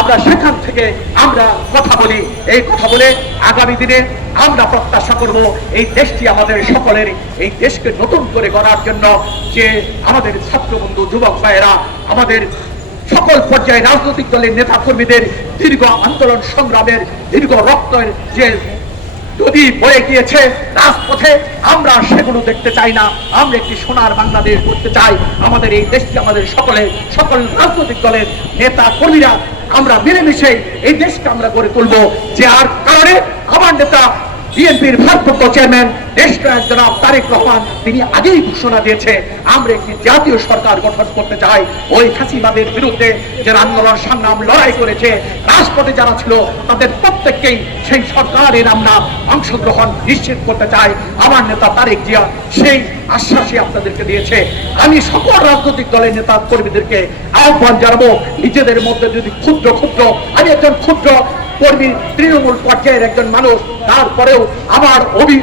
আমরা সেখান থেকে আমরা কথা বলি, এই কথা বলে আগামী দিনে আমরা প্রত্যাশা করব এই দেশটি আমাদের সকলের, এই দেশকে নতুন করে গড়ার জন্য যে আমাদের ছাত্রবন্ধু যুবক ভাইয়েরা, আমাদের সকল পর্যায়ে রাজনৈতিক দলের নেতা কর্মীদের দীর্ঘ আন্দোলন সংগ্রামের, দীর্ঘ রক্তের যে যদি বয়ে গিয়েছে। রাজপথে আমরা সেগুলো দেখতে চাই না। আমরা একটি সোনার বাংলাদেশ করতে চাই। আমাদের এই দেশটি আমাদের সকলের, সকল রাজনৈতিক দলের নেতা কর্মীরা আমরা মিলেমিশে এই দেশকে আমরা গড়ে তুলবো। যে আর কারণে আমার নেতা বিএনপির ভারপ্রাপ্ত চেয়ারম্যান দেশ নায়ক জনাব যারা ছিল, তাদের প্রত্যেককেই সেই সরকারের আমরা অংশগ্রহণ নিশ্চিত করতে চাই। আমার নেতা তারেক জিয়া সেই আশ্বাসই আপনাদেরকে দিয়েছে। আমি সকল রাজনৈতিক দলের নেতা কর্মীদেরকে আহ্বান জানাব, নিজেদের মধ্যে যদি ক্ষুদ্র ক্ষুদ্র, আমি একজন ক্ষুদ্র কর্মী, তৃণমূল পর্যায়ের একজন মানুষ, তারপরেও আমার অভি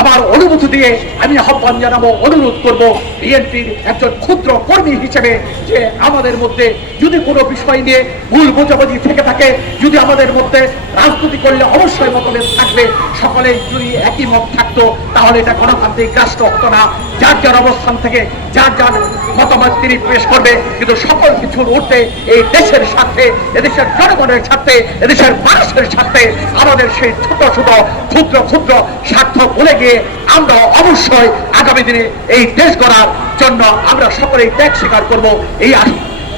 আমার অনুমতি দিয়ে আমি আহ্বান জানাব, অনুরোধ করব বিএনপির একজন ক্ষুদ্র কর্মী হিসেবে যে আমাদের মধ্যে যদি কোনো বিষয় নিয়ে ভুল বোঝাবুঝি থেকে থাকে, যদি আমাদের মধ্যে রাজনীতি করলে অবশ্যই মতভেদ থাকবে সকলে যদি একই মত থাকতো, তাহলে এটা গণতান্ত্রিক রাষ্ট্র হতো না। যার যার অবস্থান থেকে, যার যার মতামত তিনি পেশ করবে, কিন্তু সকল কিছুর উঠতে এই দেশের স্বার্থে, এদেশের জনগণের স্বার্থে, এদেশের মানুষের স্বার্থে আমাদের সেই ছোট ছোট, ক্ষুদ্র ক্ষুদ্র স্বার্থ ভুলে গিয়ে আমরা অবশ্যই আগামী দিনে এই দেশ গড়ার জন্য আমরা সকলেই ত্যাগ স্বীকার করব। এই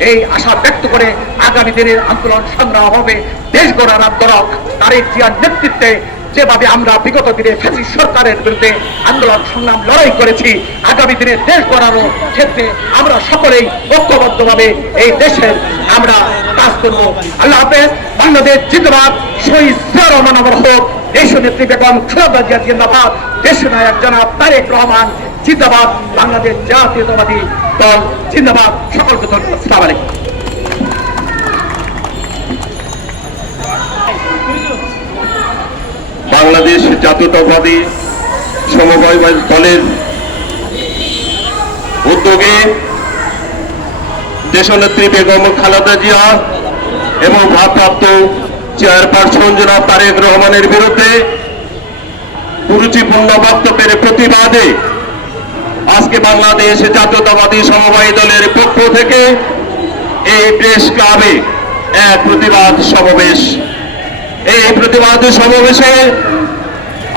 এই আশা ব্যক্ত করে আগামী দিনের আন্দোলন সংগ্রাম হবে। দেশ গড়ার আন্দোলন তারেক জিয়ার নেতৃত্বে যেভাবে আমরা বিগত দিনে ফ্যাসিস সরকারের বিরুদ্ধে আন্দোলন সংগ্রাম লড়াই করেছি, আগামী দিনে দেশ গড়ানোর ক্ষেত্রে আমরা সকলেই ঐক্যবদ্ধভাবে এই দেশের আমরা কাজ করব। আল্লাহ হাফেজ, বাংলাদেশ জিন্দাবাদ, শহীদ রহমান আমার হোক। দেশ নেত্রী বেগম খালেদা জিয়া জিন্দাবাদ। দেশ নায়ক জনাব তারেক রহমান, জিন্দাবাদ বাংলাদেশ জাতীয়তাবাদী দল, জিন্দাবাদ। সকলকে ধন্যবাদ। আসসালামু আলাইকুম। বাংলাদেশ জাতীয়তাবাদী সমবায় দলের উদ্যোগে দেশনেত্রী বেগম খালেদা জিয়া এবং ভারপ্রাপ্ত চেয়ারপারসন জনাব তারেক রহমানের বিরুদ্ধে কুরুচিপূর্ণ বক্তব্যের প্রতিবাদে আজকে বাংলাদেশ জাতীয়তাবাদী সমবায় দলের পক্ষ থেকে এই প্রেস ক্লাবে এক প্রতিবাদ সমাবেশ। এই প্রতিবাদ সমাবেশে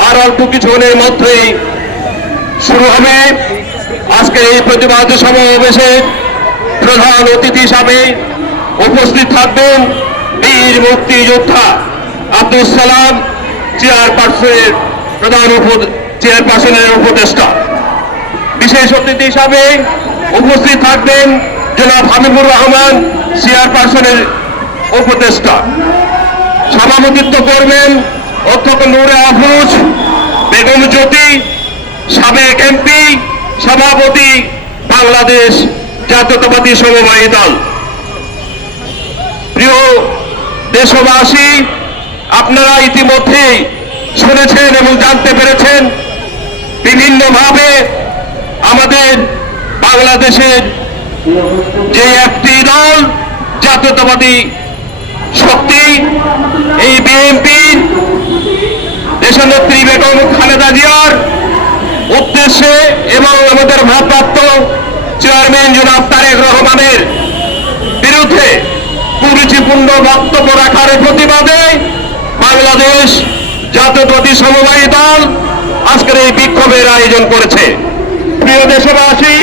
আর অল্প কিছুক্ষণের মধ্যেই শুরু হবে। আজকে এই প্রতিবাদ সমাবেশে প্রধান অতিথি হিসাবে উপস্থিত থাকবেন বীর মুক্তিযোদ্ধা আব্দুল সালাম, চেয়ারপারসনের প্রধান চেয়ারপারসনের উপদেষ্টা। বিশেষ অতিথি হিসাবে উপস্থিত থাকবেন জনাব হাবিবুর রহমান, চেয়ারপারসনের উপদেষ্টা। সভাপতিত্ব করবেন অধ্যক্ষ নূরে আফরোজ বেগম জ্যোতি, সাবেক এমপি, সভাপতি বাংলাদেশ জাতীয়তাবাদী সমবায়ী দল। প্রিয় দেশবাসী, আপনারা ইতিমধ্যেই শুনেছেন এবং জানতে পেরেছেন বিভিন্নভাবে আমাদের বাংলাদেশের যে একটি দল, জাতীয়তাবাদী শক্তি, এই বিএনপি দেশনেত্রী বেগম খালেদা জিয়ার উদ্দেশ্যে এবং আমাদের ভারপ্রাপ্ত চেয়ারম্যান জনাব তারেক রহমানের বিরুদ্ধে কুরুচিপূর্ণ বক্তব্য রাখার প্রতিবাদে বাংলাদেশ জাতীয়তাবাদী সমবায়ী দল আজকের এই বিক্ষোভের আয়োজন করেছে। প্রিয় দেশবাসী